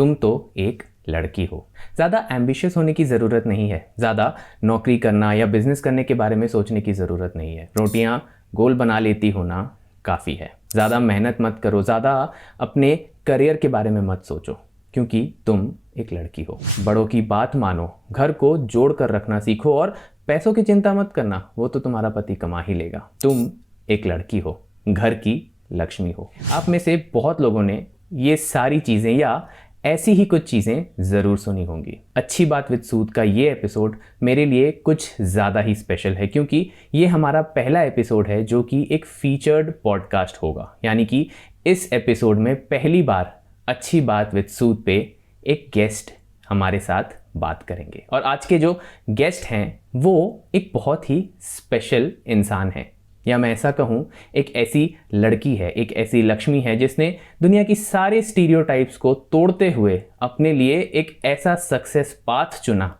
तुम तो एक लड़की हो। ज़्यादा एम्बिशियस होने की ज़रूरत नहीं है, ज़्यादा नौकरी करना या बिजनेस करने के बारे में सोचने की ज़रूरत नहीं है। रोटियां गोल बना लेती हो ना, काफ़ी है। ज़्यादा मेहनत मत करो, ज़्यादा अपने करियर के बारे में मत सोचो, क्योंकि तुम एक लड़की हो। बड़ों की बात मानो, घर को जोड़ कर रखना सीखो और पैसों की चिंता मत करना, वो तो तुम्हारा पति कमा ही लेगा। तुम एक लड़की हो, घर की लक्ष्मी हो। आप में से बहुत लोगों ने ये सारी चीज़ें या ऐसी ही कुछ चीज़ें ज़रूर सुनी होंगी। अच्छी बात विद सूद का ये एपिसोड मेरे लिए कुछ ज़्यादा ही स्पेशल है, क्योंकि ये हमारा पहला एपिसोड है जो कि एक फीचर्ड पॉडकास्ट होगा। यानी कि इस एपिसोड में पहली बार अच्छी बात विद सूद पे एक गेस्ट हमारे साथ बात करेंगे। और आज के जो गेस्ट हैं वो एक बहुत ही स्पेशल इंसान है, या मैं ऐसा कहूँ एक ऐसी लड़की है, एक ऐसी लक्ष्मी है जिसने दुनिया की सारे स्टीरियोटाइप्स को तोड़ते हुए अपने लिए एक ऐसा सक्सेस पाथ चुना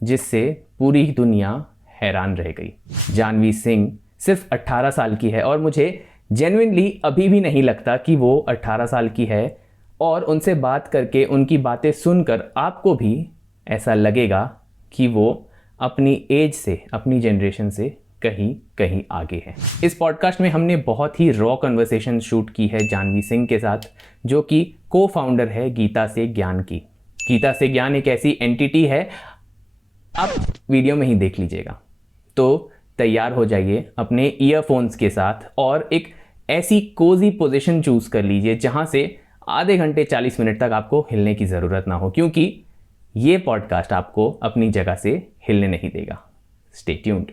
जिससे पूरी दुनिया हैरान रह गई। जानवी सिंह सिर्फ 18 साल की है और मुझे जेन्युइनली अभी भी नहीं लगता कि वो 18 साल की है, और उनसे बात करके उनकी बातें सुनकर आपको भी ऐसा लगेगा कि वो अपनी एज से, अपनी जनरेशन से कहीं कहीं आगे है। इस पॉडकास्ट में हमने बहुत ही रॉ कन्वर्सेशन शूट की है जानवी सिंह के साथ, जो कि को फाउंडर है गीता से ज्ञान की। गीता से ज्ञान एक ऐसी एंटिटी है, आप वीडियो में ही देख लीजिएगा। तो तैयार हो जाइए अपने ईयरफोन्स के साथ और एक ऐसी कोजी पोजीशन चूज कर लीजिए जहां से आधे घंटे 40 मिनट तक आपको हिलने की ज़रूरत ना हो, क्योंकि ये पॉडकास्ट आपको अपनी जगह से हिलने नहीं देगा। Stay tuned.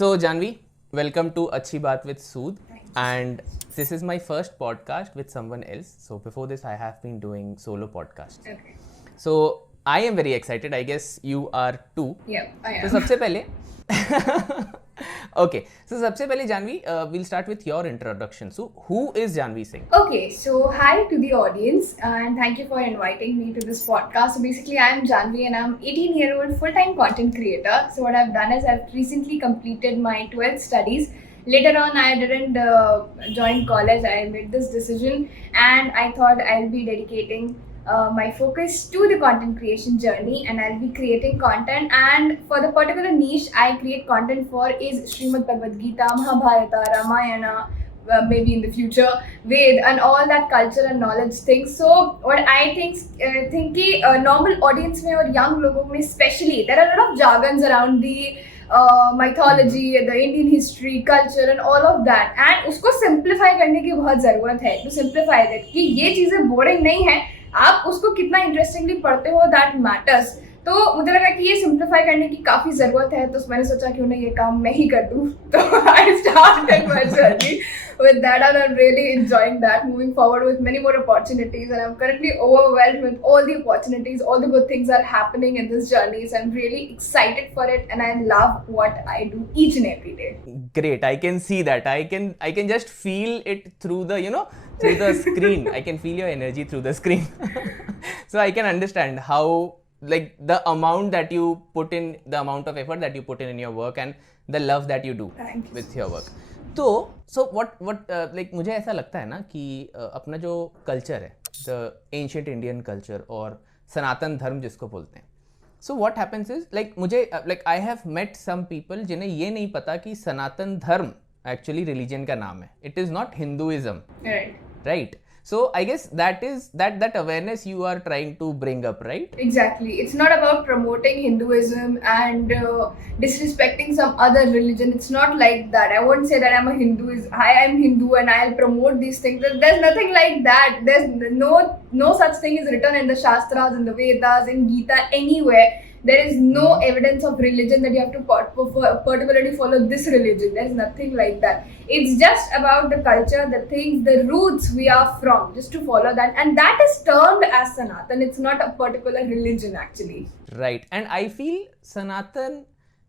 So Janvi, welcome to Achhi Baat with Sood, and this is my first podcast with someone else. So before this, I have been doing solo podcasts. Okay. So I am very excited. I guess you are too. Yeah, I am. So सबसे पहले okay. So सबसे पहले Janvi, we'll start with your introduction. So who is Janvi Singh? Okay, so hi to the audience and thank you for inviting me to this podcast. So basically I am Janvi and I'm 18-year-old full-time content creator. So what I've done is I've recently completed my 12th studies. Later on I didn't join college. I made this decision and I thought I'll be dedicating my focus to the content creation journey, and I'll be creating content, and for the particular niche I create content for is Srimad Bhagavad Gita, Mahabharata, Ramayana, maybe in the future Ved and all that culture and knowledge things. So what I think कि normal audience में और young लोगों में especially there are a lot of jargons around the mythology, the Indian history, culture and all of that, and उसको simplify करने की बहुत ज़रूरत है to simplify that कि ये चीज़ें boring नहीं है, आप उसको कितना इंटरेस्टिंगली पढ़ते हो दैट मैटर्स। तो मुझे लगा कि ये सिंप्लीफाई करने की काफ़ी ज़रूरत है, तो मैंने सोचा क्यों ना ये काम मैं ही कर दूँ। तो I started my journey with that and I'm really enjoying that, moving forward with many more opportunities, and I'm currently overwhelmed with all the opportunities, all the good things are happening in this journey, so I'm really excited for it and I love what I do each and every day. Great, I can see that. I can just feel it through the, through the screen. I can feel your energy through the screen. So I can understand how, like, the amount that you put in, the amount of effort that you put in your work and the love that you do with your work. तो so what like मुझे ऐसा लगता है ना कि अपना जो culture है, द एंशिएंट इंडियन कल्चर और सनातन धर्म जिसको बोलते हैं, so what happens is like मुझे like I have met some people जिन्हें ये नहीं पता कि सनातन धर्म एक्चुअली रिलीजन का नाम है. It is not Hinduism, right? So I guess that is that awareness you are trying to bring up, right? Exactly. It's not about promoting Hinduism and disrespecting some other religion. It's not like that. I won't say that I am Hindu and I'll promote these things. There's nothing like that. There's no such thing is written in the Shastras, in the Vedas, in Gita, anywhere. There is no evidence of religion that you have to particularly follow this religion. There is nothing like that. It's just about the culture, the things, the roots we are from, just to follow that. And that is termed as Sanatan. It's not a particular religion actually. Right. And I feel Sanatan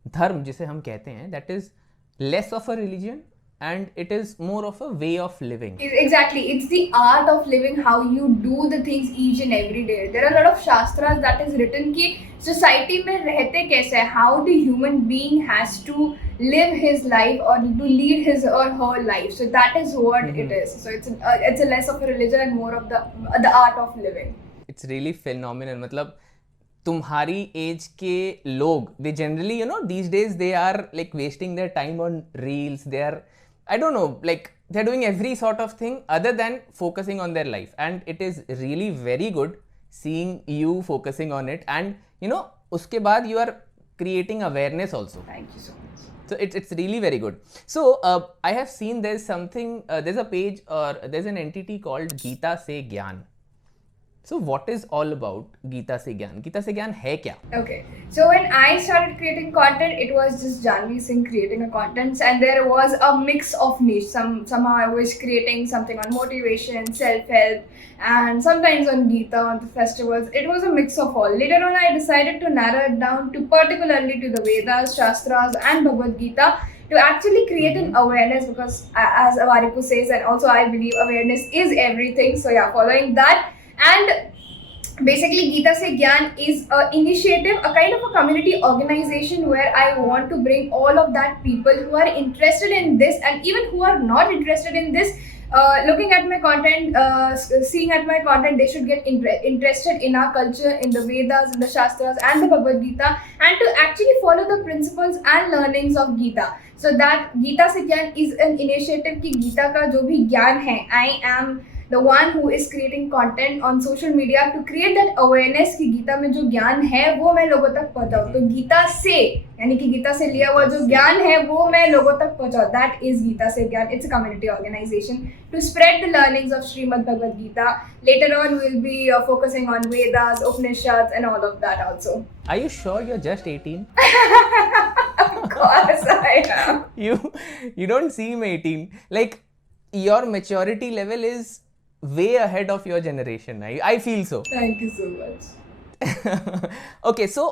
Dharm, जिसे हम कहते हैं, that is less of a religion and it is more of a way of living. Exactly, it's the art of living, how you do the things each and every day. There are a lot of shastras that is written कि society में रहते कैसे हैं, how the human being has to live his life or to lead his or her life. So that is what it is. So it's a less of a religion and more of the art of living. It's really phenomenal. मतलब तुम्हारी as के लोग, they generally, you know, these days they are like wasting their time on reels. They are, I don't know, like they're doing every sort of thing other than focusing on their life, and it is really very good seeing you focusing on it, and you know, उसके बाद you are creating awareness also. Thank you so much. So it's really very good. So I have seen there's something, there's a page or there's an entity called Geeta Se Gyan. So what is all about Geeta Se Gyan? Geeta Se Gyan है क्या? Okay, so when I started creating content, it was just Janvi Singh creating a content, and there was a mix of niche. Somehow I was creating something on motivation, self-help, and sometimes on Geeta, on the festivals. It was a mix of all. Later on, I decided to narrow it down to particularly to the Vedas, Shastras, and Bhagavad Gita, to actually create an awareness, because as Avaripu says, and also I believe awareness is everything. So yeah, following that. And basically Geeta Se Gyan is a initiative, a kind of a community organization where I want to bring all of that people who are interested in this, and even who are not interested in this, looking at my content, seeing at my content, they should get interested in our culture, in the Vedas, in the Shastras and the Bhagavad Gita, and to actually follow the principles and learnings of Gita. So that Geeta Se Gyan is an initiative कि गीता का जो भी ज्ञान है, I am the one who is creating content on social media to create that awareness कि गीता में जो ज्ञान है वो मैं लोगों तक पहुंचाऊं. तो गीता से, यानी कि गीता से लिया हुआ जो ज्ञान है वो मैं लोगों तक पहुंचाऊं. That is Geeta Se Gyan. It's a community organization to spread the learnings of Srimad Bhagavad Gita. Later on we'll be focusing on Vedas, Upanishads and all of that also. Are you sure you're just 18? Of course I am. You don't seem 18. Like your maturity level is way ahead of your generation. I feel so. Thank you so much. Okay, so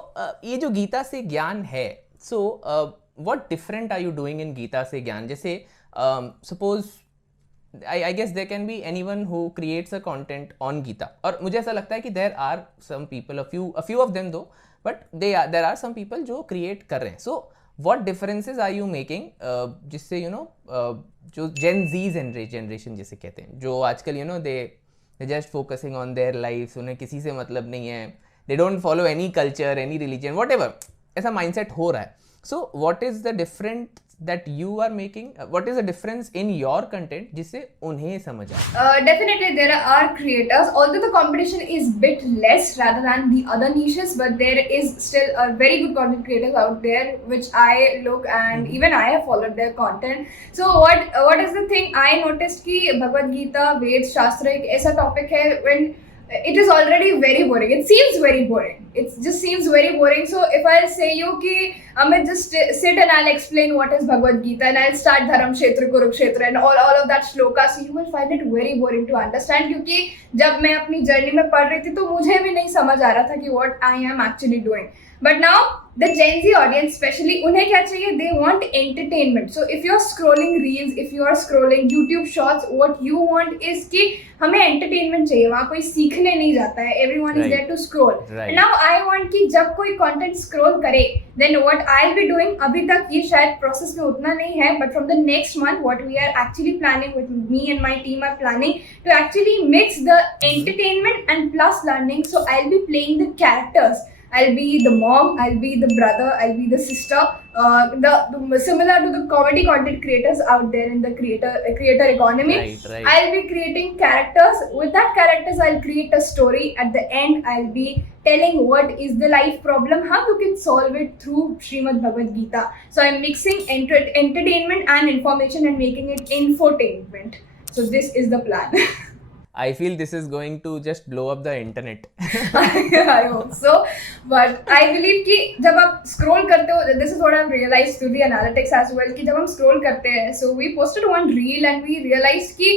ये जो गीता से ज्ञान है, so what different are you doing in Geeta Se Gyan? जैसे suppose I guess there can be anyone who creates a content on Gita, और मुझे ऐसा लगता है कि there are some people, a few of them though, but there are some people जो create कर रहे हैं. So what differences are you making जिससे you know जो Gen Z generation जिसे कहते हैं, जो आजकल you know they just focusing on their lives, उन्हें किसी से मतलब नहीं है, they don't follow any culture, any religion, whatever, ऐसा mindset हो रहा है. So what is the different that you are making, what is the difference in your content जिससे उन्हें समझ आए? Definitely there are creators, although the competition is bit less rather than the other niches, but there is still a very good content creators out there which I look, and even I have followed their content. So what is the thing I noticed कि भगवद गीता, वेद, शास्त्र एक ऐसा topic है when it is already very boring. It seems very boring. It just seems very boring. So if I'll say you कि I'll just sit and I'll explain what is Bhagavad Gita, and I'll start Dharam Kshetra, Kurukshetra and all of that shloka, so you will find it very boring to understand, क्योंकि जब मैं अपनी journey में पढ़ रही थी तो मुझे भी नहीं समझ आ रहा था कि what I am actually doing. But now the Gen Z audience especially, उन्हें क्या चाहिए? They want entertainment. So if you're scrolling reels, if you are scrolling YouTube shorts, what you want is कि हमें entertainment चाहिए. वहाँ कोई सीखने नहीं जाता है. Everyone is there to scroll. Right. Now I want कि जब कोई content scroll करे, then what I'll be doing, अभी तक ये शायद process में उतना नहीं है, but from the next month what we are actually planning, with me and my team are planning to actually mix the entertainment and plus learning. So I'll be playing the characters. I'll be the mom, I'll be the brother, I'll be the sister, the similar to the comedy content creators out there in the creator economy. Right. I'll be creating characters. With that characters, I'll create a story. At the end, I'll be telling what is the life problem, how you can solve it through Srimad Bhagavad Gita. So I'm mixing entertainment and information and making it infotainment. So this is the plan. I feel this is going to just blow up the internet. I hope so, but I believe कि जब आप scroll करते हो, this is what I've realized through the analytics as well, कि जब हम scroll करते हैं, so we posted one reel and we realized कि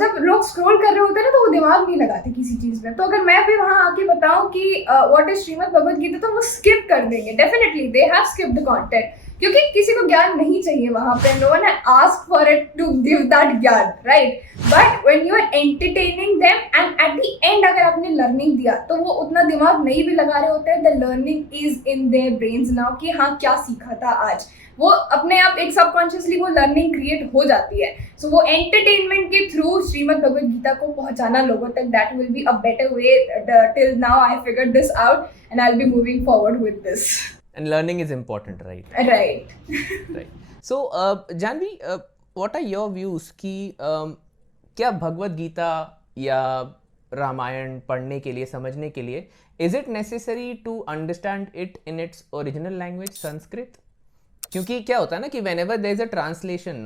जब लोग scroll कर रहे होते हैं ना तो वो दिमाग नहीं लगाते किसी चीज़ में. तो अगर मैं भी वहाँ आके बताऊँ कि what is श्रीमद् भगवद गीता, तो वो skip कर देंगे. Definitely they have skipped the content. क्योंकि किसी को ज्ञान नहीं चाहिए वहां पे, no one ask for it to give that gyan, right? But when you are entertaining them and at the end अगर आपने लर्निंग दिया तो वो उतना दिमाग नहीं भी लगा रहे होते हैं, the learning is in their brains now कि हाँ क्या सीखा था आज, वो अपने आप एक सबकॉन्शियसली वो लर्निंग क्रिएट हो जाती है। सो वो एंटरटेनमेंट के थ्रू श्रीमद् भगवद गीता को पहुंचाना लोगों तक, that will be a better way. Till now I figured this out and I will be moving forward with this. And learning is important, right? Right. Right. So, Janvi, what are your views कि क्या भगवद गीता या रामायण पढ़ने के लिए, समझने के लिए, is it necessary to understand it in its original language, Sanskrit? क्योंकि क्या होता है ना कि whenever there is a translation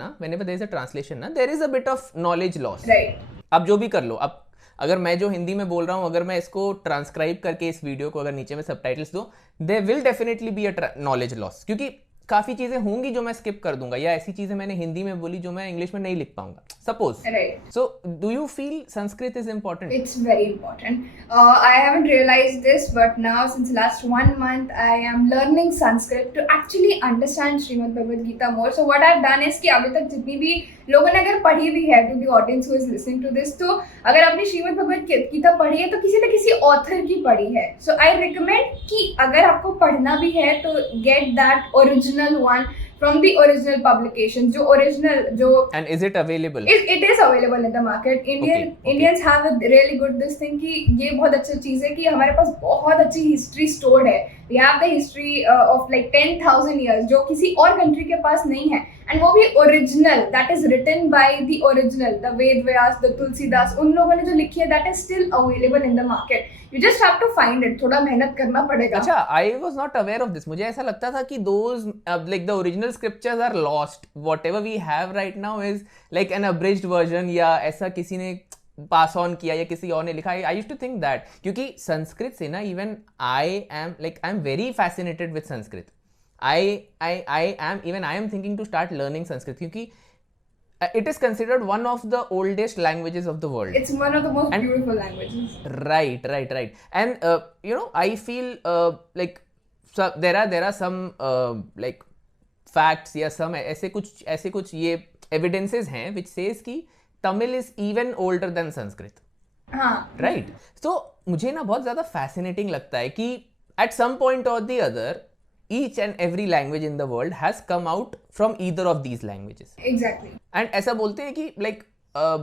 ना, there is a bit of knowledge loss. Right. आप जो भी कर लो, अब अगर मैं जो हिंदी में बोल रहा हूँ, अगर मैं इसको ट्रांसक्राइब करके इस वीडियो को अगर नीचे में सबटाइटल्स दूं, there will definitely be a knowledge loss, क्योंकि काफ़ी चीज़ें होंगी जो मैं स्किप कर दूंगा, या ऐसी चीज़ें मैंने हिंदी में बोली जो मैं इंग्लिश में नहीं लिख पाऊंगा, suppose. Right. So do you feel Sanskrit is important? It's very important. I haven't realized this, but now since last 1 month, I am learning Sanskrit to actually understand Srimad Bhagavad Gita more. So what I've done is कि अभी तक जितनी भी लोगों ने अगर पढ़ी भी है, to the audience who is listening to this, तो अगर आपने श्रीमद् भगवद गीता पढ़ी है तो किसी न किसी ऑथर की पढ़ी है। So I recommend कि अगर आपको पढ़ना भी है तो get that original one from the original publication, जो original जो And is it available? It is available in the market. Indians have a really good this thing कि ये बहुत अच्छी चीज़ है कि हमारे पास बहुत अच्छी हिस्ट्री स्टोर्ड है। We have the history of like 10,000 years जो किसी और कंट्री के पास नहीं है, एंड वो भी original, that is written by the original, the Ved Vyas, the Tulsidas, उन लोगों ने जो लिखी है, that is still available in the market. You just have to find it, थोड़ा मेहनत करना पड़ेगा। अच्छा, I was not aware of this. मुझे ऐसा लगता था कि those like the original scriptures are lost, whatever we have right now is like an abridged version, या ऐसा किसी ने पास ऑन किया या किसी और ने लिखा। I used to think that, क्योंकि संस्कृत से ना even I am very fascinated with Sanskrit. I am thinking to start learning Sanskrit, क्योंकि it is considered one of the oldest languages of the world. It's one of the most beautiful languages. Right. And you know, I feel like there are some like facts या some ऐसे कुछ ये evidences हैं which says कि Tamil is even older than Sanskrit. हाँ. Right. So मुझे ना बहुत ज़्यादा fascinating लगता है कि at some point or the other, each and every language in the world has come out from either of these languages. Exactly. And ऐसा बोलते हैं कि like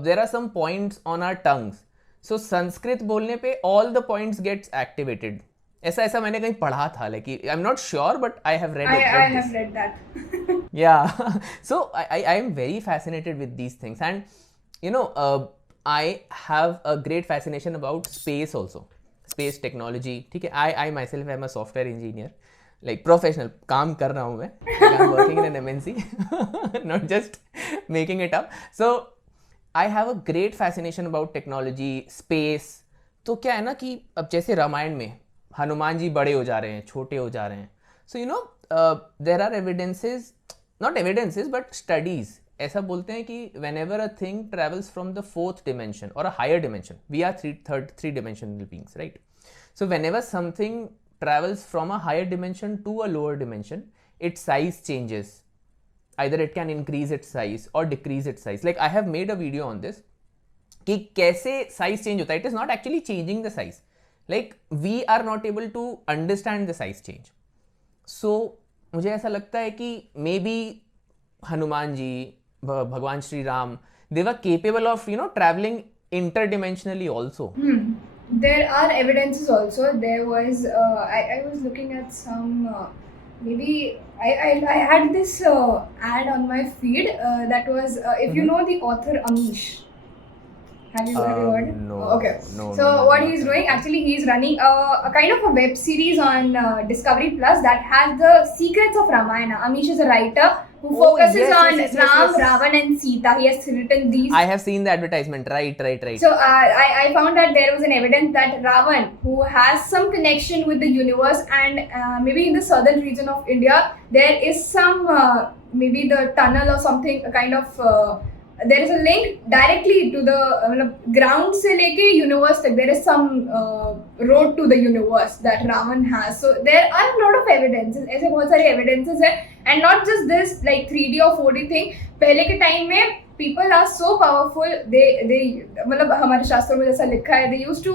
there are some points on our tongues. So Sanskrit बोलने पे all the points gets activated. ऐसा मैंने कहीं पढ़ा था, like I'm not sure, but I have read it. I have read that. Yeah. So I am very fascinated with these things, and you know, I have a great fascination about space also. Space technology. ठीक है. I myself am a software engineer. Like professional, काम कर रहा हूँ मैं, I'm working in an MNC, not just making it up. So I have a great fascination about technology, space. तो क्या है ना कि अब जैसे रामायण में हनुमान जी बड़े हो जा रहे हैं, छोटे हो जा रहे हैं. So you know, there are evidences, not evidences but studies. ऐसा बोलते हैं कि whenever a thing travels from the fourth dimension or a higher dimension, we are three-dimensional beings, right? So whenever something travels from a higher dimension to a lower dimension, its size changes. Either it can increase its size or decrease its size. Like I have made a video on this कि कैसे size change होता है. It is not actually changing the size. Like we are not able to understand the size change. So मुझे ऐसा लगता है कि maybe Hanuman ji, भगवान Shri Ram, they were capable of, you know, traveling interdimensionally also. There are evidences also. There was I was looking at some maybe I had this ad on my feed that was if you know the author Amish. Have you heard? No. Okay. No. So what he's doing, actually he's running a kind of a web series on Discovery Plus that has the secrets of Ramayana. Amish is a writer who focuses on Ram, Ravan and Sita. He has written these. I have seen the advertisement. Right. So I found that there was an evidence that Ravan, who has some connection with the universe, and maybe in the southern region of India, there is some maybe the tunnel or something, a kind of there is a link directly to the ground से लेके universe तक. There is some road to the universe that Ravan has. So there are a lot of evidences. ऐसे बहुत सारे evidences है, and not just this like 3D or 4D thing. पहले के time में people are so powerful, they मतलब हमारे शास्त्रों में जैसा लिखा है, they used to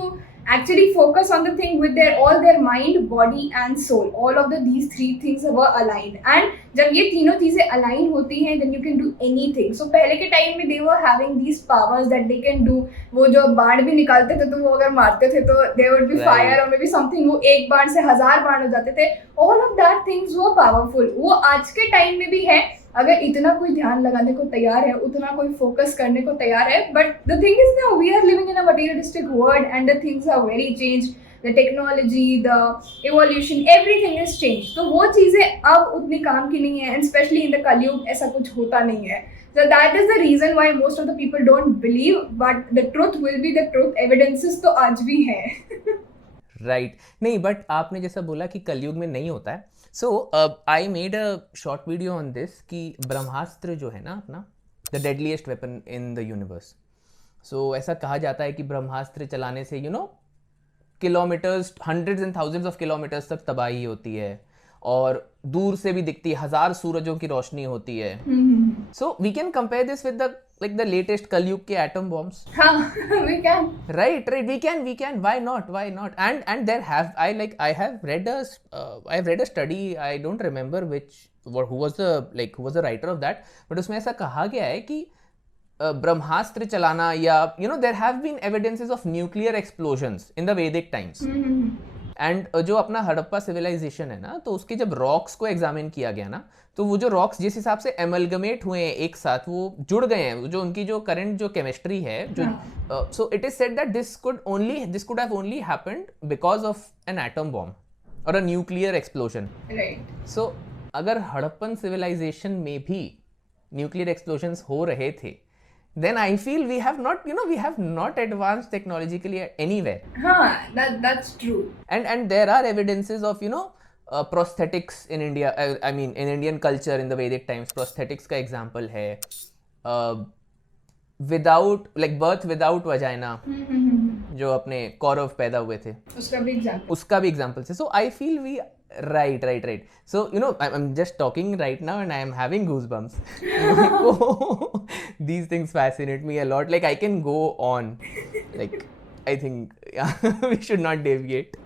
actually focus on the thing with their mind, body and soul. All of these three things were aligned, and जब ये तीनों चीजें align होती हैं then you can do anything. So पहले के टाइम में they were having these powers that they can do. वो जो बाण भी निकालते थे तो वो अगर मारते थे तो there would be fire or maybe something, वो एक बाण से 1000 बाण हो जाते थे. All of that things were powerful. वो आज के टाइम में भी है, अगर इतना कोई ध्यान लगाने को तैयार है, उतना कोई फोकस करने को तैयार है. But the thing is now we are living in a materialistic world and the things are very changed. The technology, the evolution, everything is change. तो वो चीज़ें अब उतनी काम की नहीं है, एंड स्पेशली इन द कलयुग ऐसा कुछ होता नहीं है. So that is the reason why most of the people don't believe, but the truth will be the truth. Evidences तो आज भी हैं. राइट नहीं, बट आपने जैसा बोला कि कलयुग में नहीं होता है. So I made a short video on this कि ब्रह्मास्त्र जो है ना अपना, the deadliest weapon in the universe. So ऐसा कहा जाता है कि ब्रह्मास्त्र चलाने से kilometres, hundreds and thousands of kilometres तक तबाही होती है, और दूर से भी दिखती है, 1000 सूरजों की रोशनी होती है. So we can compare this with the latest Kalyug के atom bombs. We can. Right, we can. Why not? And there have I have read a study. I don't remember who was the writer of that. But उसमें ऐसा कहा गया है कि ब्रह्मास्त्र चलाना, या there have been evidences of nuclear explosions in the Vedic times. And जो अपना हड़प्पा सिविलाइजेशन है ना, तो उसके जब रॉक्स को एग्जामिन किया गया ना, तो वो जो रॉक्स जिस हिसाब से एमलगमेट हुए हैं एक साथ, वो जुड़ गए हैं, जो उनकी जो करंट जो केमिस्ट्री है, जो so it is said that this could have only happened because of an atom bomb और अ न्यूक्लियर एक्सप्लोजन. सो अगर हड़प्पन सिविलाइजेशन में भी न्यूक्लियर एक्सप्लोजन्स हो रहे थे, then I feel we have not advanced technologically anywhere. That's true. And there are evidences of prosthetics in India. I mean in Indian culture in the Vedic times, prosthetics का example है, without birth without vagina, जो अपने कौरव पैदा हुए थे, उसका भी example है. So I feel we right. So I'm just talking right now and I am having goosebumps. These things fascinate me a lot. I can go on. I think we should not deviate.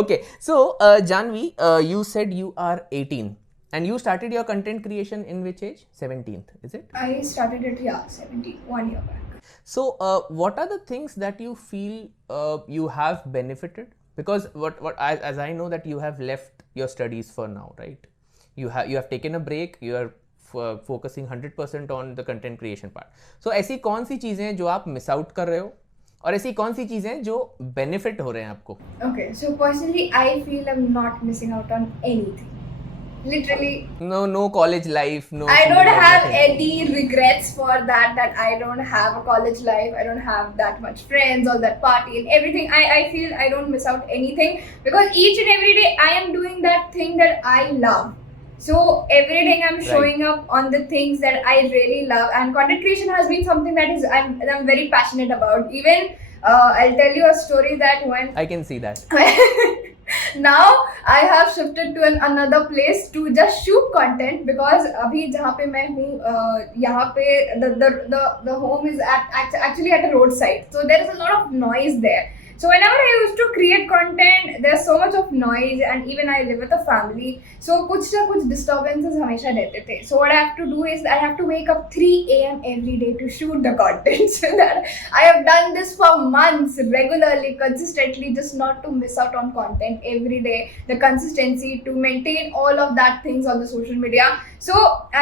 Okay, so Janvi, you said you are 18 and you started your content creation in which age? 17th, is it? I started it 17, 1 year back. So what are the things that you feel you have benefited? Because what as I know that you have left your studies for now, right? You have taken a break. You are focusing 100% on the content creation part. So ऐसी कौन सी चीजें हैं जो आप miss out कर रहे हो, और ऐसी कौन सी चीजें हैं जो बेनिफिट हो रहे हैं आपको? Okay, so personally I feel I'm not missing out on anything. Literally. No college life. No. I don't have any regrets for that I don't have a college life. I don't have that much friends or that party and everything. I feel I don't miss out anything, because each and every day I am doing that thing that I love. So every day I'm showing up on the things that I really love, and content creation has been something that I'm very passionate about. Even I'll tell you a story that when I can see that. Now I have shifted to another place to just shoot content, because अभी जहाँ पे मैं हूँ यहाँ पे the home is actually at a roadside, so there is a lot of noise there. So whenever I used to create content, there's so much of noise, and even I live with a family, so कुछ ना कुछ disturbances हमेशा रहते थे. So what I have to do is I have to wake up 3 a.m. every day to shoot the content. So that I have done this for months, regularly, consistently, just not to miss out on content every day. The consistency to maintain all of that things on the social media. So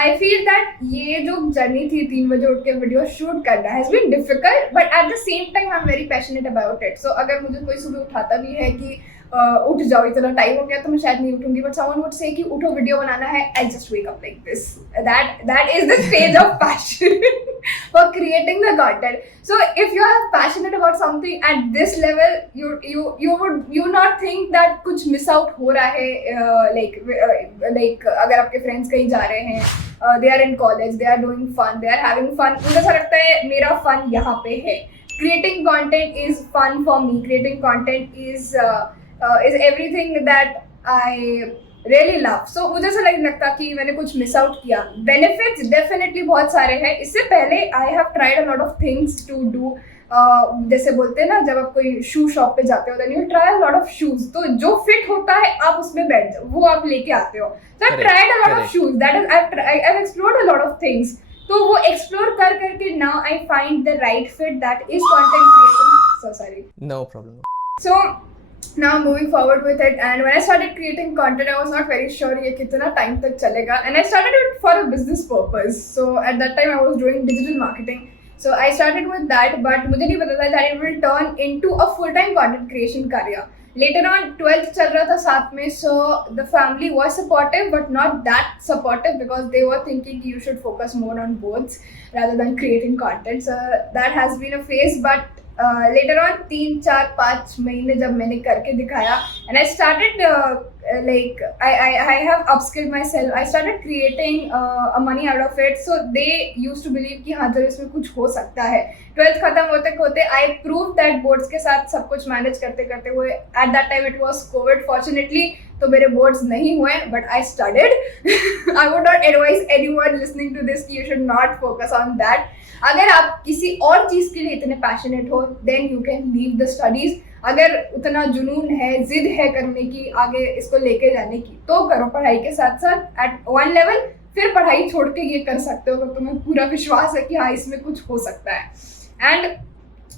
I feel that ये जो journey थी 3 बजे उठ के video shoot करना has been difficult, but at the same time I'm very passionate about it. So अगर मुझे कोई सुबह उठाता भी है कि उठ जाओ, इतना टाइम हो गया, तो मैं शायद नहीं उठूंगी, बट someone would say कि उठो वीडियो बनाना है, I just wake up like this. That is the stage of passion for creating the content. So if you are passionate about something at this level, you not think that कुछ miss out हो रहा है, like अगर आपके friends कहीं जा रहे हैं, they are in college, they are doing fun, they are having fun, मुझे ऐसा लगता है मेरा fun यहाँ पे है. Creating content is fun for me. Creating content is everything that I really love. So मुझे ऐसा नहीं लगता कि मैंने कुछ मिस आउट किया. बेनिफिट्स डेफिनेटली बहुत सारे हैं. इससे पहले I have tried a lot of things to do. जैसे बोलते हैं ना, जब आप कोई शू शॉप पे जाते हो then you try a lot of shoes. तो जो फिट होता है आप उसमें बैठ जाओ, वो आप लेके आते हो. So I tried a lot of shoes. That is I have explored a lot of things. तो वो एक्सप्लोर कर करके now I find the right fit that is content creation. So sorry. No problem. So now moving forward with it, and when I started creating content, I was not very sure ये कितना time तक चलेगा, and I started it for a business purpose. So at that time I was doing digital marketing. So I started with that, but मुझे नहीं पता था that it will turn into a full-time content creation career. Later on 12th चल रहा था साथ में, so the family was supportive but not that supportive because they were thinking you should focus more on boards rather than creating content. So that has been a phase, but later on 3-4-5 महीने जब मैंने करके दिखाया and I started like I have upskilled myself. I started creating a money out of it. So they used to believe कि हाँ जब इसमें कुछ हो सकता है. 12th खत्म होते होते I proved that boards के साथ सब कुछ मैनेज करते करते हुए. At that time it was COVID fortunately, तो मेरे boards नहीं हुए, but I studied. I would not advise anyone listening to this कि you should not focus on that. अगर आप किसी और चीज़ के लिए इतने पैशनेट हो then you can leave the studies. अगर उतना जुनून है, जिद है करने की, आगे इसको लेके जाने की, तो करो पढ़ाई के साथ साथ एट वन लेवल. फिर पढ़ाई छोड़ के ये कर सकते हो अगर तुम्हें पूरा विश्वास है कि हाँ इसमें कुछ हो सकता है. And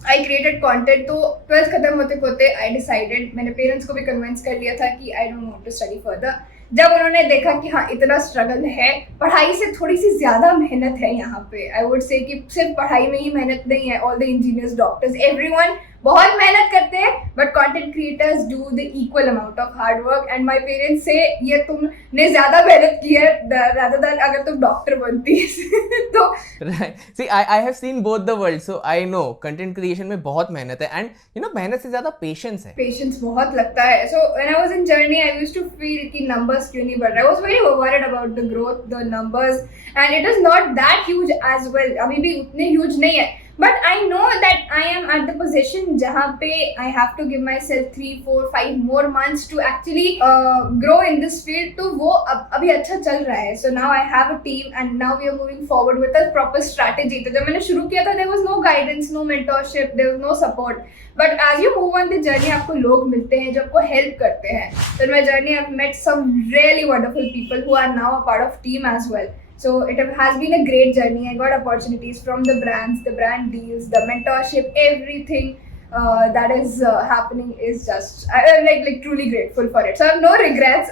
I created content. तो 12th खत्म होते होते आई डिसाइडेड, मैंने पेरेंट्स को भी कन्विंस कर लिया था कि I don't want to study further. जब उन्होंने देखा कि हाँ इतना स्ट्रगल है, पढ़ाई से थोड़ी सी ज़्यादा मेहनत है यहाँ पे. आई वुड से कि सिर्फ पढ़ाई में ही मेहनत नहीं है. All the engineers, doctors, everyone बहुत मेहनत करते हैं, but content creators do the equal amount of hard work. And my parents से ये तुमने ज़्यादा मेहनत की है rather than अगर तुम डॉक्टर बनती तो Right. See, I have seen both the worlds, so I know content creation में बहुत मेहनत है and you know मेहनत से ज़्यादा patience है. पेशेंस बहुत लगता है. So when I was in journey I used to feel कि नंबर्स क्यों नहीं बढ़ रहे. I was very worried about the growth, the numbers, and it is not that huge as well. अभी भी उतने ह्यूज नहीं है, but I know that I am at the position जहाँ पे I have to give myself 3-4-5 more months to actually grow in this field. तो वो अभी अच्छा चल रहा है. So now I have a team and now we are moving forward with a proper strategy. तो जब मैंने शुरू किया था there was no guidance, no mentorship, there was no support. But as you move on the journey आपको लोग मिलते हैं जो आपको हेल्प करते हैं. तो in my journey I have met some really wonderful people who are now a part of team as well. So it has been a great journey. I got opportunities from the brands, the brand deals, the mentorship, everything that is happening is just I'm like truly grateful for it. So I have no regrets.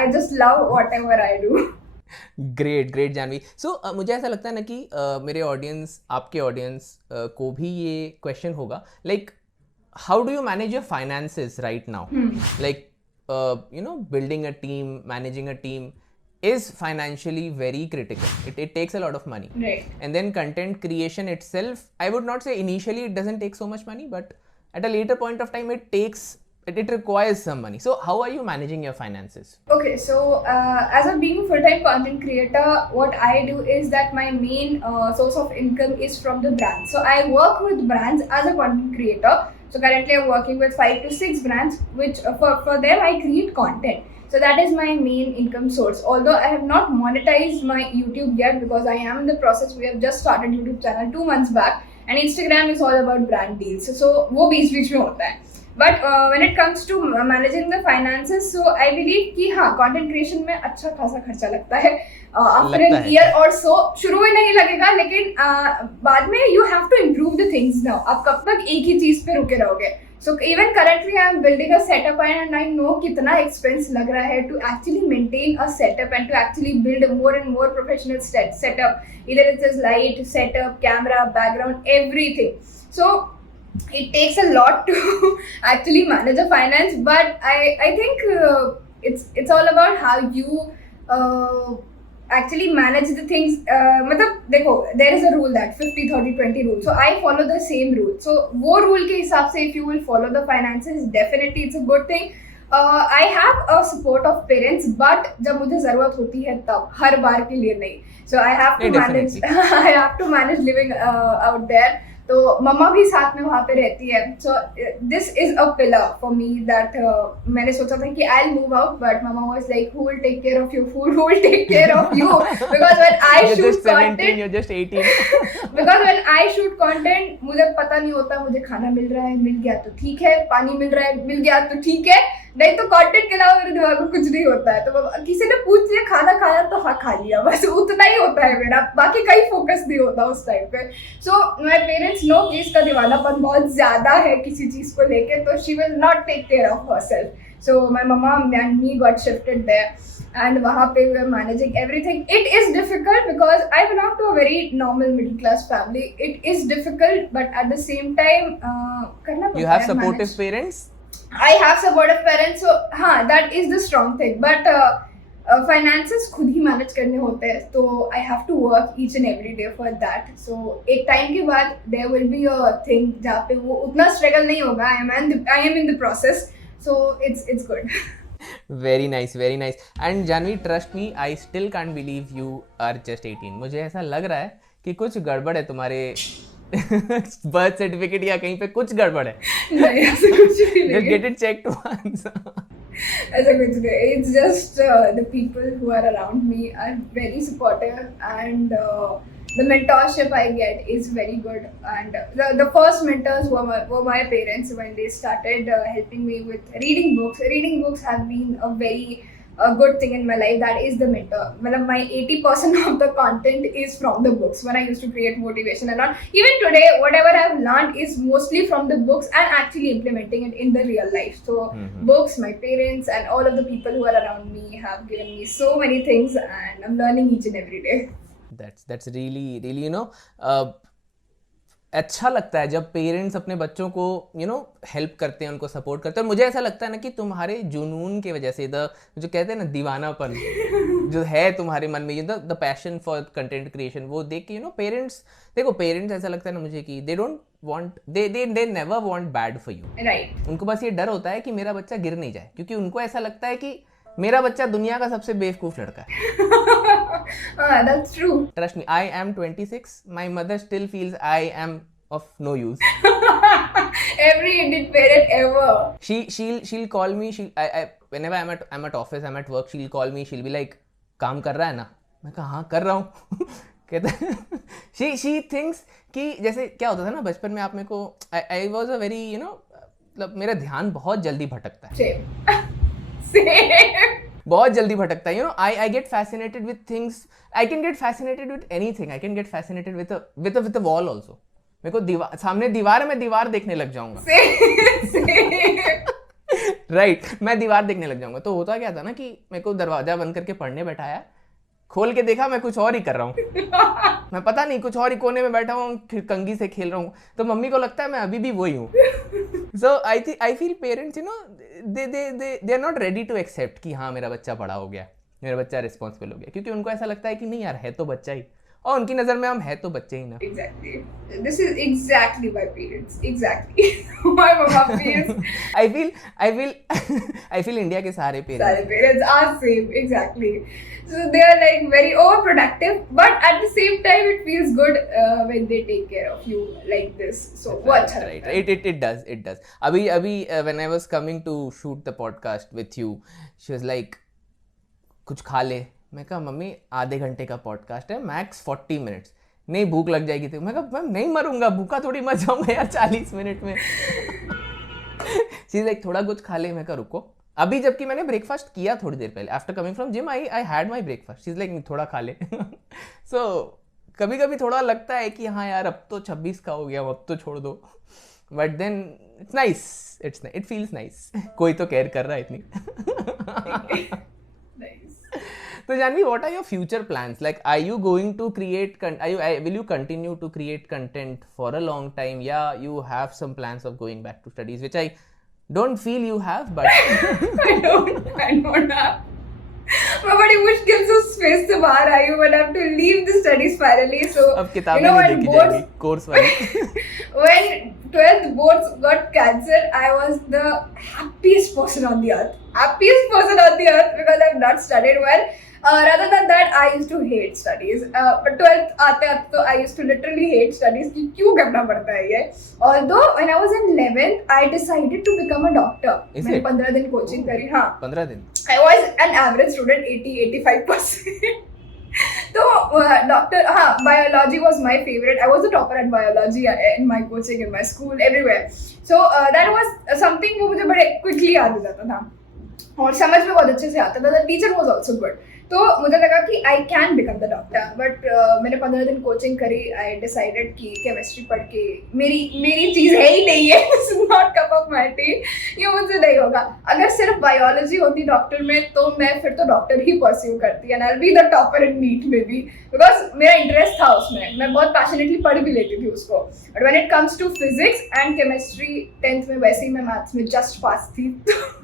I just love whatever I do. Great Janhvi. So मुझे ऐसा लगता है ना कि मेरे audience, आपके audience को भी ये क्वेश्चन होगा like how do you manage your finances right now. Like you know building a team, managing a team is financially very critical. It takes a lot of money. Right. And then content creation itself, I would not say initially it doesn't take so much money, but at a later point of time it requires some money. So how are you managing your finances? Okay, so as of being a full-time content creator, what I do is that my main source of income is from the brands. So I work with brands as a content creator. So currently I'm working with 5 to 6 brands, which for them I create content. So that is my main income source. Although I have not monetized my YouTube yet because I am in the process. We have just started YouTube channel 2 months back, and Instagram is all about brand deals. So वो बीच में होता है. But when it comes to managing the finances, so I believe कि हाँ content creation में अच्छा खासा खर्चा लगता है. After an year or so, शुरू में नहीं लगेगा, लेकिन बाद में you have to improve the things now. आप कब तक एक ही चीज़ पे रुके रहोगे. So even currently I am building a setup and I know कितना expense लग रहा है to actually maintain a setup and to actually build a more and more professional setup. Either it is light, setup, camera, background, everything. So it takes a lot to actually manage a finance, but I think it's all about how you actually manage the things. मतलब देखो, there is a rule that 50-30-20 rule. So I follow the same rule. So वो rule के हिसाब से if you will follow the finances, definitely it's a good thing. I have a support of parents, but जब मुझे ज़रूरत होती है तब, हर बार के लिए नहीं. So I have to manage. I have to manage living out there. तो मम्मा भी साथ में वहाँ पे रहती है. So this is a pillar for me that मैंने सोचा था कि I'll move out, but mama was like, who will take care of your food, who will take care of you, because when I You're shoot just 17, content, you're just 18. because when I shoot content मुझे पता नहीं होता मुझे खाना मिल रहा है, मिल गया तो ठीक है, पानी मिल रहा है, मिल गया तो ठीक है, नहीं तो कंटेंट के अलावा मेरे दिमाग में कुछ नहीं होता है. तो किसी ने पूछ लिया खाना खाया तो हाँ खा लिया, बस उतना ही होता है मेरा, बाकी कहीं फोकस नहीं होता उस टाइम पे. सो माय पेरेंट्स नो कि इसका दीवानापन बहुत ज्यादा है किसी चीज को लेके, तो she will not take care of herself. So my mama and me got shifted there, and वहाँ पे we are managing everything. It is difficult because I belong to a very normal middle class family. It is difficult, but at the same time करना पड़ता है. You have supportive manage. parents? I have supportive parents, so हाँ that is the strong thing. But finances खुद ही manage करने होते हैं, तो I have to work each and every day for that. So एक time के बाद there will be a thing जहाँ पे वो उतना struggle नहीं होगा. I am in the process, so it's good. Very nice, very nice. And Janvi, trust me, I still can't believe you are just 18. मुझे ऐसा लग रहा है कि कुछ गड़बड़ है तुम्हारे बर्थ सर्टिफिकेट या कहीं पे कुछ गड़बड़ है. नहीं ऐसा कुछ भी नहीं Just है. get it checked once. ऐसा कुछ नहीं. It's just the people who are around me are very supportive, and the mentorship I get is very good. And the first mentors were my parents when they started helping me with reading books. Reading books have been a very good thing in my life. That is the mentor. Well, my 80% of the content is from the books when I used to create motivation and all. Even today, whatever I've learned is mostly from the books and actually implementing it in the real life. So books, my parents, and all of the people who are around me have given me so many things, and I'm learning each and every day. That's really अच्छा लगता है जब parents अपने बच्चों को help करते हैं, उनको सपोर्ट करते हैं. और मुझे ऐसा लगता है ना कि तुम्हारे जुनून की वजह से जो कहते हैं ना दीवानापन जो है तुम्हारे मन में, the passion for content creation, वो देख के पेरेंट्स ऐसा लगता है ना मुझे कि they don't want they never want bad for you. Right. उनको बस ये डर होता है कि मेरा बच्चा गिर नहीं जाए, क्योंकि उनको ऐसा लगता है कि मेरा बच्चा दुनिया का सबसे बेवकूफ लड़का है. That's true. Trust me, I am 26. My mother still feels I am of no use. Every Indian parent ever. She'll call me. Whenever I'm at office, I'm at work. She'll call me. She'll be like, काम कर रहा है ना? मैं कहा हाँ कर रहा हूँ. कहता she thinks कि जैसे क्या होता था ना बचपन में, आप मेरे को I was a very मतलब मेरा ध्यान बहुत जल्दी भटकता है. Same. बहुत जल्दी भटकता है. I get fascinated with things. I can get fascinated with anything. I can get fascinated with a wall also. मेरे को सामने दीवार है, मैं दीवार देखने लग जाऊंगा. राइट. मैं दीवार देखने लग जाऊंगा. तो होता क्या था ना कि मेरे को दरवाजा बंद करके पढ़ने बैठाया, खोल के देखा मैं कुछ और ही कर रहा हूँ. मैं पता नहीं कुछ और ही कोने में बैठा हूँ, कंघी से खेल रहा हूँ. तो मम्मी को लगता है मैं अभी भी वही हूँ. So I feel parents they are not ready to accept कि हाँ मेरा बच्चा बड़ा हो गया, मेरा बच्चा रिस्पॉन्सिबल हो गया, क्योंकि उनको ऐसा लगता है कि नहीं यार है तो बच्चा ही, और उनकी नज़र में हम है तो बच्चे ही ना. Exactly. This is exactly my parents. Exactly. My mama feels. I feel India के सारे Sorry, parents are same. Exactly. So they are like very overprotective, but at the same time it feels good when they take care of you like this. So what? Right. It does. अभी when I was coming to shoot the podcast with you, she was like, कुछ खा ले. मैं कहा mummy आधे घंटे का podcast है, मैक्स 40 मिनट्स, नहीं भूख लग जाएगी. तो मैं कहा मैम नहीं मरूंगा, भूखा थोड़ी मर जाऊंगा यार 40 मिनट में. शी इज लाइक थोड़ा कुछ खा ले. मैं कहा रुको, अभी जबकि मैंने ब्रेकफास्ट किया थोड़ी देर पहले, after coming from gym I had my breakfast. She is like थोड़ा खा ले. सो कभी कभी थोड़ा लगता है कि हाँ यार अब तो 26 का हो गया, अब तो छोड़ दो. But then it's nice, it feels nice. कोई तो केयर कर रहा है इतनी. So Janvi, what are your future plans? Like, are you going to create? Will you continue to create content for a long time? Yeah, you have some plans of going back to studies, which I don't feel you have, but I don't have. बड़ी मुश्किल से space से बाहर आई हूँ, but I have to leave the studies finally. So अब किताबें नहीं देखी जाएगी कोर्स वाली. When 12th boards got cancelled, I was the happiest person on the earth. happiest person on the earth because I've not studied well. Rather than that, I used to hate studies. But 12th आते आते तो I used to literally hate studies कि क्यों करना पड़ता है ये. Although when I was in 11th, I decided to become a doctor. मैंने 15 दिन कोचिंग करी. हाँ. 15 दिन. I was an average student, 80-85%. तो डॉक्टर हाँ biology was my favourite. I was the topper at biology in my coaching in my school everywhere. So that was something वो मुझे बड़े क्विकली याद हो जाता था और समझ में बहुत अच्छे से आता था. The teacher was also good. तो मुझे लगा कि I can become the doctor. But मैंने 15 दिन कोचिंग करी. आई डिसाइडेड कि केमिस्ट्री पढ़ के मेरी चीज़ है ही नहीं है. This is not cup of my T. ये मुझसे नहीं होगा. अगर सिर्फ बायोलॉजी होती डॉक्टर में तो मैं फिर तो डॉक्टर ही परस्यू करती and I will be the topper in NEET में भी बिकॉज मेरा इंटरेस्ट था उसमें. मैं बहुत पैशनेटली पढ़ भी लेती थी उसको. But when it comes to physics and chemistry 10th में वैसे ही मैं मैथ्स में जस्ट पास थी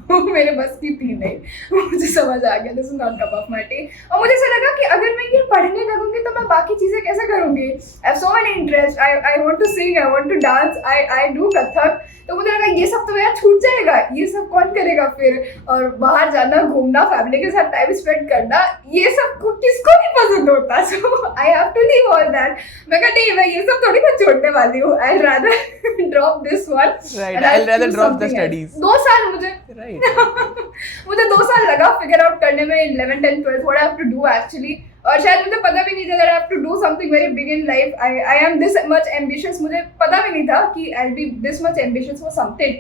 तो मेरे बस की थी नहीं. मुझे समझ आ गया this is not cup of my T. और मुझे ऐसा लगा कि अगर मैं ये पढ़ने लगूंगी तो मैं बाकी चीजें कैसे करूंगी. I have so many interest. I want to sing, I want to dance, I do Kathak. तो मुझे लगा ये सब तो मेरा छूट जाएगा. ये सब कौन करेगा फिर. और बाहर जाना, घूमना, फैमिली के साथ टाइम स्पेंड करना, ये सब किसको नहीं पसंद होता. So I have to leave all that. मैं कहा नहीं मैं ये सब थोड़ी ना छोड़ने वाली हूँ. I rather drop this one. Right. I rather drop the studies. 2 साल मुझे मुझे 2 साल लगा फिगर आउट करने में 11th 10th 12th what I have to do actually. और शायद मुझे पता भी नहीं था that I have to do something very big in life. I am this much ambitious. मुझे पता भी नहीं था कि I will be this much ambitious for something.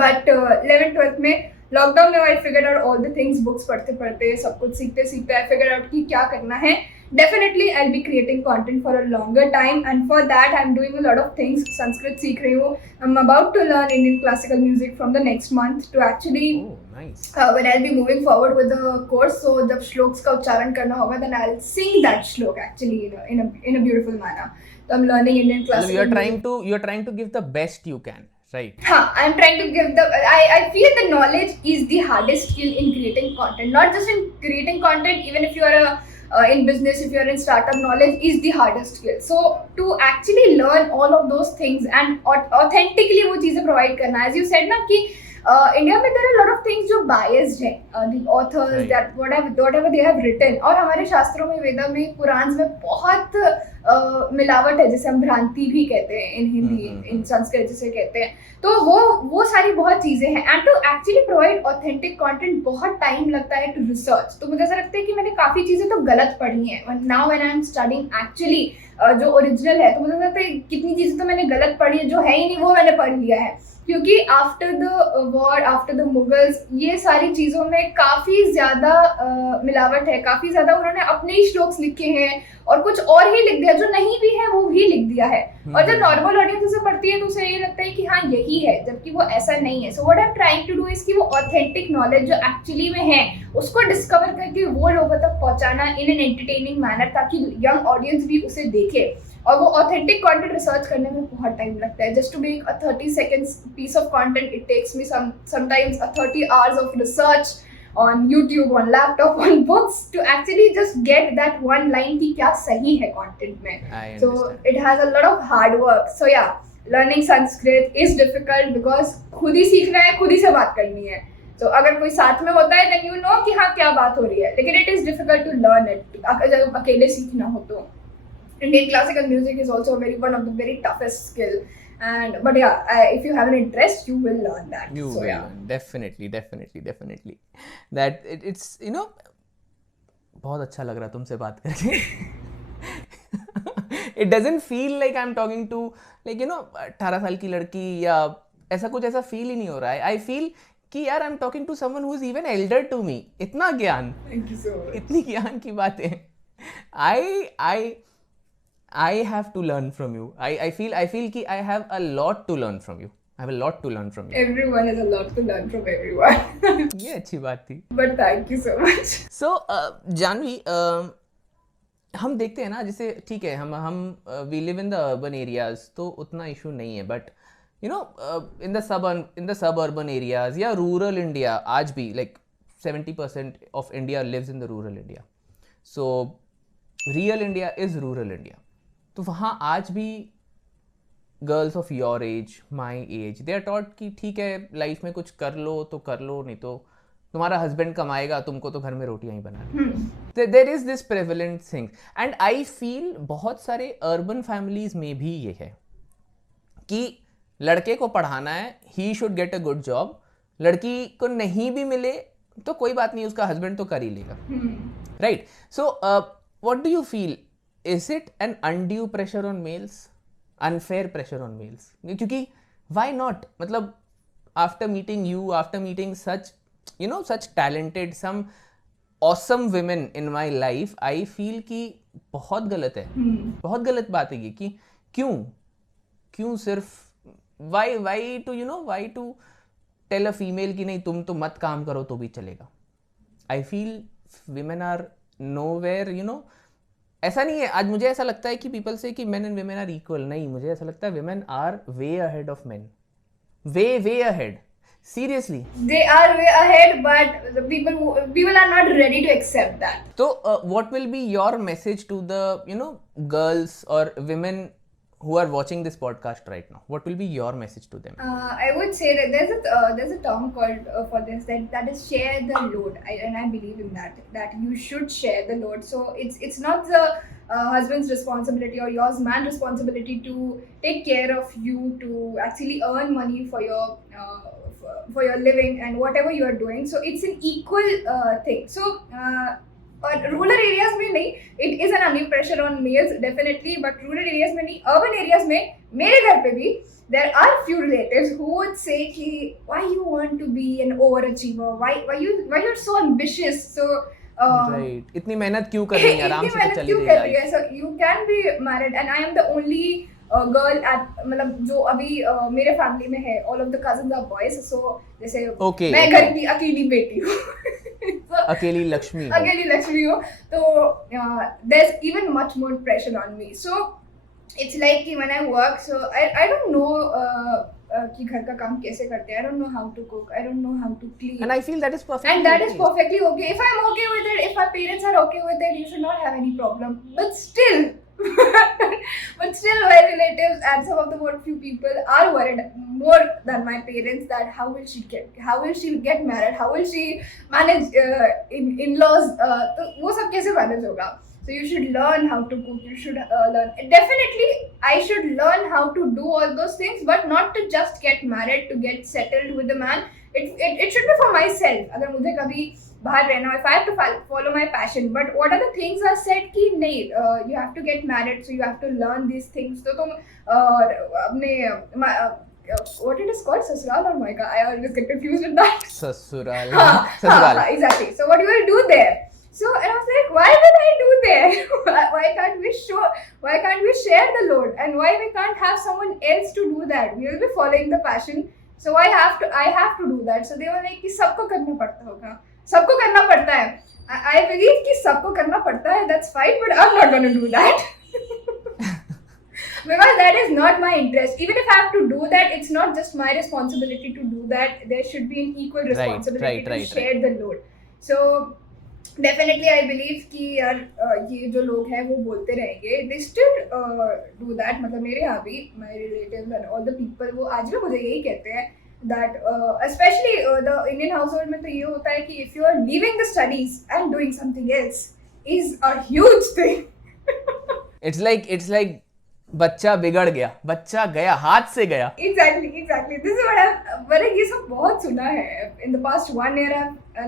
But 11th 12th में लॉकडाउन में I figured out all the things. Books पढ़ते पढ़ते सब कुछ सीखते सीखते आई फिगर्ड आउट कि क्या करना है. Definitely I'll be creating content for a longer time and for that I'm doing a lot of things. Sanskrit सीख रही हूँ. I'm about to learn Indian classical music from the next month to actually nice. When I'll be moving forward with the course, so जब श्लोक्स का उच्चारण करना होगा then I'll sing that shlok actually in a beautiful manner. So I'm learning Indian classical. You're trying to give the best you can, right? हाँ, I'm trying to give the. I feel the knowledge is the hardest skill in creating content. Not just in creating content, even if you are in business, if you are in startup, knowledge is the hardest skill. So to actually learn all of those things and authentically वो चीज़ें provide करना, as you said ना कि India में there are a lot of things जो biased हैं. The authors Right. that whatever they have written. और हमारे शास्त्रों में, वेदा में, पुराण में बहुत मिलावट है जिसे हम भ्रांति भी कहते हैं इन हिंदी, इन संस्कृत जिसे कहते हैं. तो वो सारी बहुत चीज़ें हैं. And to actually provide authentic content बहुत टाइम लगता है टू रिसर्च. तो मुझे ऐसा लगता है कि मैंने काफ़ी चीज़ें तो गलत पढ़ी हैं. Now when I am studying actually जो ओरिजिनल है तो मुझे लगता है कितनी चीज़ें तो मैंने गलत पढ़ी है, जो है ही नहीं वो मैंने पढ़ लिया है. क्योंकि after the war, after the Mughals, ये सारी चीज़ों में काफ़ी ज़्यादा मिलावट है. काफ़ी ज़्यादा उन्होंने अपने ही श्लोक्स लिखे हैं और कुछ और ही लिख दिया. जो नहीं भी है वो भी लिख दिया है. और जब नॉर्मल ऑडियंस उसे पढ़ती है तो उसे ये लगता है कि हाँ यही है, जबकि वो ऐसा नहीं है. So what I am trying to do is कि वो ऑथेंटिक नॉलेज जो एक्चुअली में है उसको डिस्कवर करके वो लोगों तक पहुँचाना इन एन एंटरटेनिंग मैनर, ताकि यंग ऑडियंस भी उसे देखे. और वो ऑथेंटिक कंटेंट रिसर्च करने में बहुत टाइम लगता है. Just to make a 30 seconds piece of content, it takes me sometimes 30 hours of research on YouTube, on laptop, on books to actually just get that one line कि क्या सही है content में. So it has a lot of hard work. So yeah, learning Sanskrit is difficult because खुद ही सीखना है, खुद ही से बात करनी है. तो अगर कोई साथ में होता है then you know कि हाँ क्या बात हो रही है. लेकिन it is difficult to learn it अगर अकेले सीखना हो तो. Indian classical music is also one of the very toughest skill. But yeah, if you have an interest, you will learn that. You will learn. Definitely. That it's बहुत अच्छा लग रहा है तुमसे बात करके. It doesn't feel like I'm talking to 18 साल की लड़की या ऐसा फील ही नहीं हो रहा है. I feel कि यार I'm talking to someone who's even elder to me. इतना ज्ञान. Thank you so much. इतनी ज्ञान की बातें. I have to learn from you. I feel कि I have a lot to learn from you. I have a lot to learn from you. Everyone has a lot to learn from everyone. ये अच्छी बात थी. But thank you so much. So Janvi, हम देखते हैं ना, जैसे ठीक है हम we live in the urban areas तो उतना इशू नहीं है, but in the suburban areas या rural India, आज भी 70% of India lives in the rural India. So real India is rural India. तो वहाँ आज भी girls of your age, my age, they are taught कि ठीक है लाइफ में कुछ कर लो तो कर लो, नहीं तो तुम्हारा हस्बैंड कमाएगा, तुमको तो घर में रोटियां ही बनानी। There is this prevalent thing and I feel बहुत सारे अर्बन फैमिलीज में भी ये है कि लड़के को पढ़ाना है, he should get a good job, लड़की को नहीं भी मिले तो कोई बात नहीं, उसका हस्बैंड तो कर ही लेगा, right? So what do you feel, is it an undue pressure on males, unfair pressure on males? क्योंकि व्हाई नॉट, मतलब after meeting you, after meeting such you know such talented, some awesome women in my life, I feel कि बहुत गलत है, बहुत गलत बात है ये कि क्यों सिर्फ why to tell a female कि नहीं तुम तो मत काम करो तो भी चलेगा. I feel women are nowhere, ऐसा नहीं है. आज मुझे ऐसा लगता है कि people say कि men and women are equal. नहीं, मुझे ऐसा लगता है women are way ahead of men, way ahead. Seriously, they are way ahead, but the people are not ready to accept that. So what will be your message to the girls or women who are watching this podcast right now? What will be your message to them? I would say that there's a term called for this, that is share the load. And I believe in that you should share the load. So it's not the husband's responsibility or yours man's responsibility to take care of you, to actually earn money for your living and whatever you are doing. So it's an equal thing. So और rural areas में नहीं, it is an undue pressure on males definitely, but rural areas में नहीं, urban areas में मेरे घर पे भी there are few relatives who would say कि why you want to be an overachiever, why you are so ambitious, so right, इतनी मेहनत क्यों कर रही है, आराम से तो चली रही है. So you can be married and I am the only girl at, मतलब जो अभी मेरे फैमिली में है, all of the cousins are boys. So जैसे मैं घर की अकेली बेटी हूँ अकेली लक्ष्मी हो, तो there's even much more pressure on me. So it's like कि when I work, so I don't know कि घर का काम कैसे करते हैं. I don't know how to cook, I don't know how to clean, and I feel that is perfectly and that is perfectly okay. If I'm okay with it, if my parents are okay with it, you should not have any problem. But still my relatives and some of the more few people are worried more than my parents that how will she get married, how will she manage in-laws, तो वो सब कैसे manage होगा. So you should learn how to cook, you should learn, definitely I should learn how to do all those things, but not to just get married, to get settled with a man. It should be for myself. अगर मुझे कभी बाहर रहना, if I have to follow my passion, but what are the things are said कि नहीं, you have to get married, so you have to learn these things. तो तुम अपने what it is called, ससुराल or मायका, I always get confused with that. ससुराल. Exactly. So what you will do there? So and I was like, why will I do there? Why can't we share the load, and why we can't have someone else to do that? We will be following the passion, so I have to do that. So they were like कि सबको करना पड़ता होगा, सबको करना पड़ता है. I believe कि सबको करना पड़ता है, that's fine, but I'm not going to do that. Because that is not my interest. Even if I have to do that, it's not just my responsibility to do that. There should be an equal responsibility to share the load. So definitely I believe कि यार ये जो लोग हैं वो बोलते रहेंगे, they still do that. मतलब मेरे यहाँ भी my relatives and all the people वो आज भी मुझे यही कहते हैं that especially the Indian household में तो ये होता है कि if you are leaving the studies and doing something else is a huge thing. It's like बच्चा बिगड़ गया, बच्चा गया, हाथ से गया. Exactly. This is what मैंने ये सब बहुत सुना है in the past 1 year.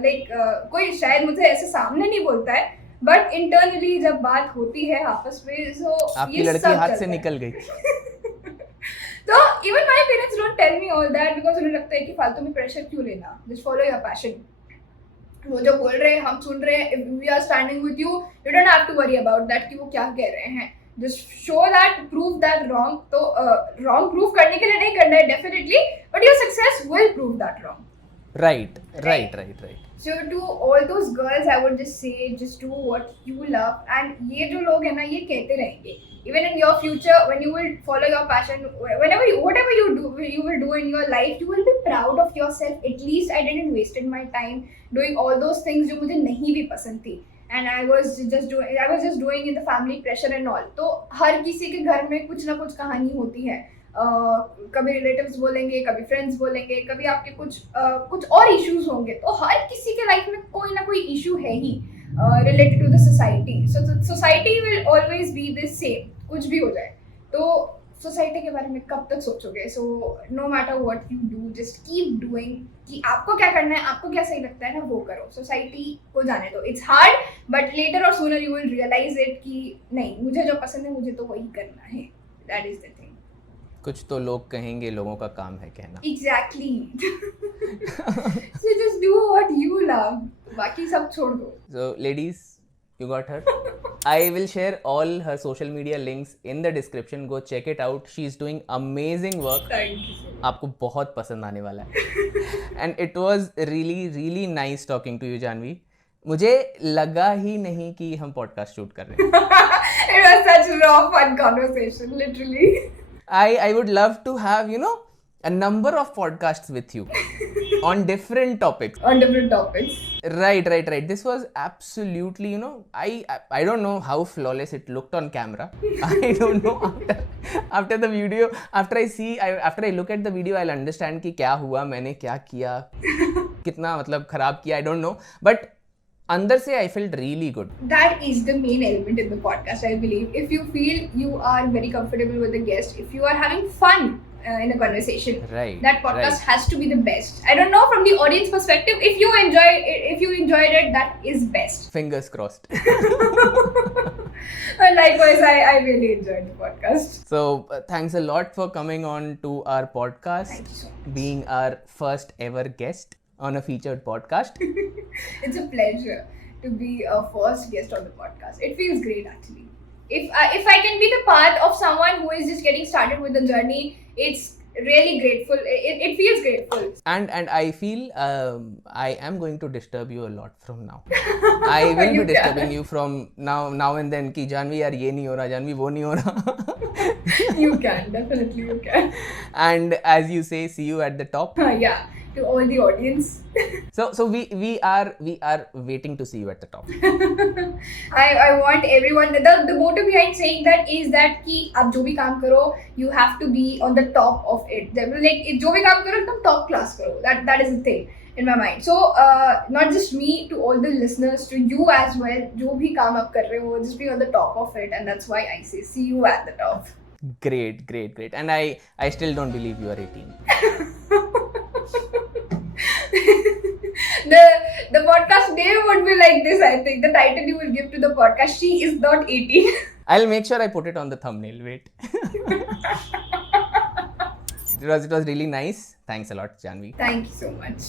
Like कोई शायद मुझे ऐसे सामने नहीं बोलता है, but internally जब बात होती है आपस में, so आपकी लड़की हाथ से निकल गई. तो even my parents don't tell me all that because उन्हें लगता है कि फालतू में प्रेशर क्यों लेना, just follow your passion. वो जो बोल रहे हैं हम सुन रहे हैं, if we are standing with you, you don't have to worry about that कि वो क्या कह रहे हैं. Just show that, prove that wrong. तो wrong prove करने के लिए नहीं करना है definitely, but your success will prove that wrong. Right. So to all those girls, I would just say, just do what you love. And ये जो लोग हैं ना, ये कहते रहेंगे. Even in your future, when you will follow your passion, whatever you will do in your life, you will be proud of yourself. At least I didn't wasted my time doing all those things जो मुझे नहीं भी पसंद थी. And I was just doing in the family pressure and all. तो हर किसी के घर में कुछ ना कुछ कहानी होती है. कभी रिलेटिव्स बोलेंगे, कभी फ्रेंड्स बोलेंगे, कभी आपके कुछ और इश्यूज होंगे. तो हर किसी के लाइफ में कोई ना कोई इशू है ही related to the society. So society will always be the same, कुछ भी हो जाए. तो सोसाइटी के बारे में कब तक सोचोगे? So no matter what you do, just keep doing. कि आपको क्या करना है, आपको क्या सही लगता है ना, वो करो. सोसाइटी को जाने दो. It's hard but later or sooner you will realise it कि नहीं, मुझे जो पसंद है मुझे तो वही करना है. That is the thing. कुछ तो लोग कहेंगे, लोगों का काम है कहना. Exactly. So just do what you love. बाकी सब छोड़ दो. So ladies, you got her. I will share all her social media links in the description. Go check it out. She is doing amazing work. Thank you so much. आपको बहुत पसंद आने वाला है. And it was really nice talking to you, Janvi. मुझे लगा ही नहीं कि हम पॉडकास्ट शूट कर रहे हैं. It was such raw fun conversation, literally. I would love to have, you know, a number of podcasts with you on different topics. On different topics. Right. This was absolutely, you know, I don't know how flawless it looked on camera. I don't know after the video, after I look at the video, I'll understand कि क्या हुआ, मैंने क्या किया, कितना मतलब खराब किया, I don't know. But अंदर से I felt really good. That is the main element in the podcast, I believe. If you feel you are very comfortable with the guest, if you are having fun in a conversation, Right, that podcast right. has to be the best. I don't know from the audience perspective, if you enjoyed it, that is best. Fingers crossed. Likewise, I really enjoyed the podcast. So thanks a lot for coming on to our podcast, Thank you so much. being our first ever guest on a featured podcast. It's a pleasure to be a first guest on the podcast. It feels great actually. If I can be the part of someone who is just getting started with the journey, it's really grateful. It feels grateful. And I feel I am going to disturb you a lot from now. I will You be disturbing you from now and then कि जानवी यार ये नहीं हो रहा, जानवी वो नहीं हो रहा. You can, definitely you can. And as you say, see you at the top. Yeah, to all the audience. So we are waiting to see you at the top. I want everyone, the motto behind saying that is that कि आप जो भी काम करो, you have to be on the top of it. Like जो भी काम करो एकदम top class करो. That is the thing in my mind. So not just me, to all the listeners, to you as well, जो भी काम आप कर रहे हो, just be on the top of it, and that's why I say see you at the top. Great. And I still don't believe you are 18. The podcast name would be like this, I think. The title you will give to the podcast, She is not 18. I'll make sure I put it on the thumbnail. Wait. It was really nice. Thanks a lot, Janvi. Thank you so much.